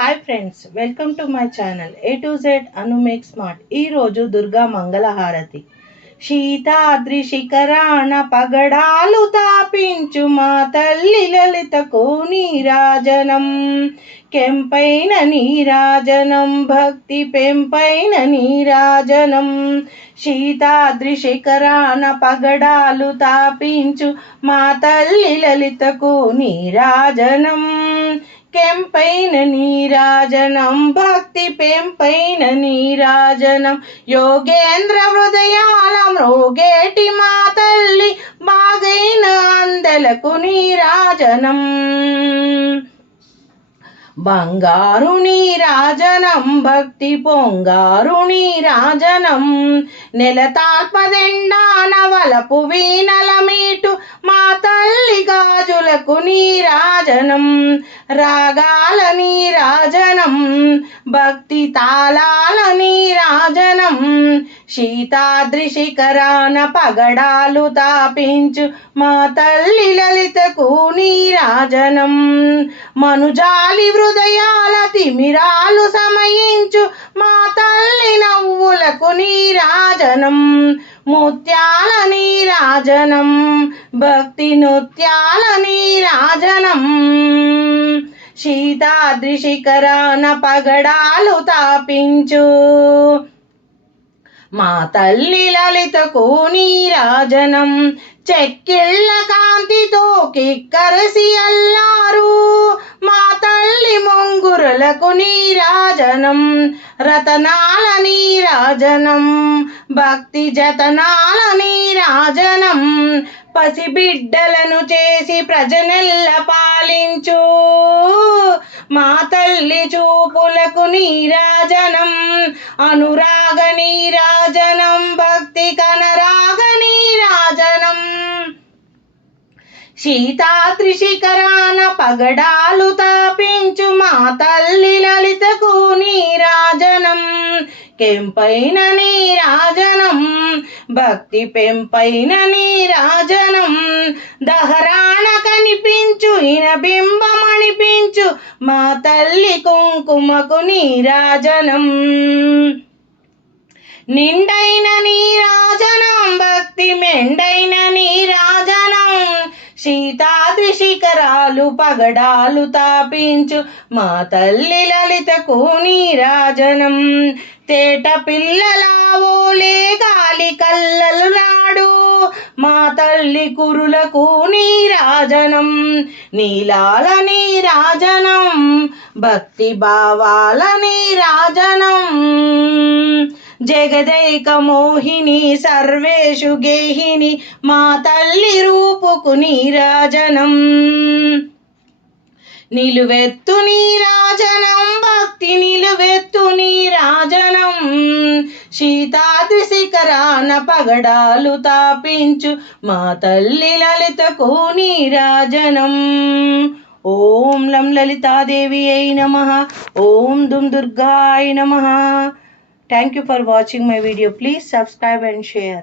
Hi friends, welcome to my channel A to Z Anu make smart. ఈరోజు దుర్గా మంగళహారతి. శీతాద్రి శిఖరాన పగడాలు తాపించు మా తల్లి లలితకు నీరాజనం. కెంపైన నీరాజనం, భక్తి పెంపైన నీరాజనం. శీతాద్రి శిఖరాన పగడాలు తాపించు మా తల్లి లలితకు నీరాజనం. కెంపైన నీరాజనం, భక్తి పెంపైన నీరాజనం. యోగేంద్ర హృదయాల మ్రోగేటి మా తల్లి బాగైన అందలకు నీరాజనం. బంగారు నీరాజనం, భక్తి పొంగారు నీరాజనం. నెలతాల్పదెండాన వలపు వీణల మీటు మా తల్లి గాజులకు నీరాజనం. రాగాల నీరాజనం, భక్తి తాళాల నీరాజనం. శీతాద్రి శిఖరాన పగడాలు తాపించు మా తల్లి లలితకు నీరాజనం. మనుజాలి హృదయాల తిమిరాలు సమయించు మా తల్లి నవ్వులకు నీరాజనం. ముత్యాల నీరాజనం, భక్తి నృత్యాల నీరాజనం. శీతాద్రి శిఖరాన పగడాలు తాపించు మా తల్లి లలితకు నీరాజనం. చెక్కిళ్ళ కాంతితో కిక్కరసి అల్లారు మా తల్లి మొంగురులకు నీరాజనం. రతనాల నీరాజనం, భక్తి జతనాల నీరాజనం. పసిబిడ్డలను చేసి ప్రజనెల్ల పాలించు మా తల్లి చూపులకు నీరాజనం. అనురాగ నీరాజనం, భక్తి కనరాగ నీరాజనం. శీతాద్రి శిఖరాన పగడాలు తాపించు మా తల్లి లలితకు నీరాజనం. కెంపైన నీరాజనం, భక్తి పెంపైన నీరాజనం. దహరాన కనిపించు ఇన బింబమనిపించు మా తల్లి కుంకుమకు నీరాజనం. నిండైన నీరాజనం, భక్తి మెండైన నీరాజనం. శీతాద్రి శిఖరాలు పగడాలు తాపించు మా తల్లి లలితకు నీరాజనం. తేట పిల్లలావోలే గాలి కల్లలు నాడు మా తల్లి కురులకు నీరాజనం. నీలాల నీరాజనం, భక్తి భావాల నీరాజనం. జగదైక మోహిని సర్వేషు గేహిని మా తల్లి రూపుకు నీరాజనం. నిలువెత్తు నీరాజనం, భక్తి నిలువెత్తు నీరాజనం. శీతాద్రి శిఖరాన పగడాలు తాపించు మా తల్లి లలితకు నీరాజనం. ఓం లం లలితాదేవి అయి నమః. ఓం దుం దుర్గాయ నమః. Thank you for watching my video. Please subscribe and share.